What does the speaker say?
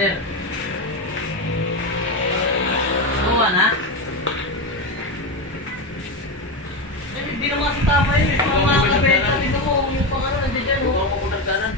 brother. Buwa na? Hindi naman kasi tama yun. Yung mga kabeta, tingnan mo, yung pang ano, nandiyan dyan. Huwag mo kung nagkanan.